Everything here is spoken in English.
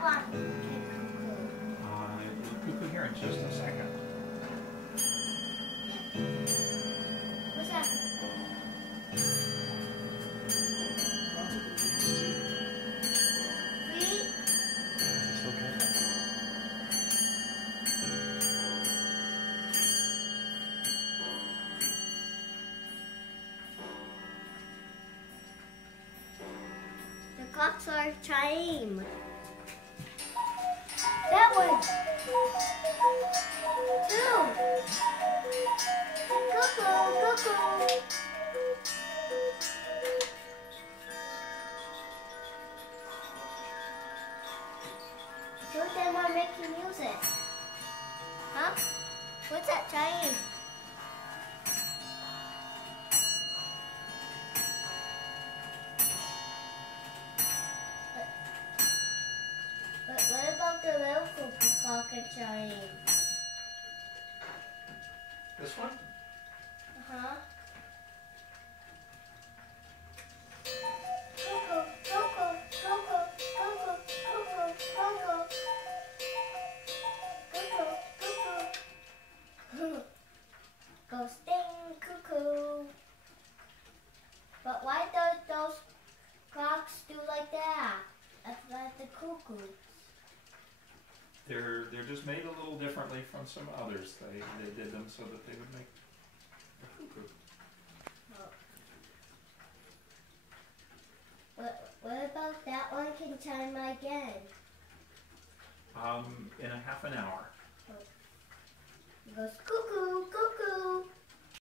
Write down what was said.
that one can cuckoo? It'll cuckoo here in just a second. What's that? Three? It's okay. The clocks are chime. That one. Two. Cuckoo, cuckoo. Two of them are making music. Huh? What's that chime? But what about the little cuckoo clock and chime? This one? Uh-huh. Cuckoo, cuckoo, cuckoo, cuckoo, cuckoo, cuckoo. Cuckoo, cuckoo. Go sting, cuckoo. But why don't those clocks do like that? That's like the cuckoo. They're just made a little differently from some others. They did them so that they would make a cuckoo. What about that one can chime again? In a half an hour. It goes cuckoo.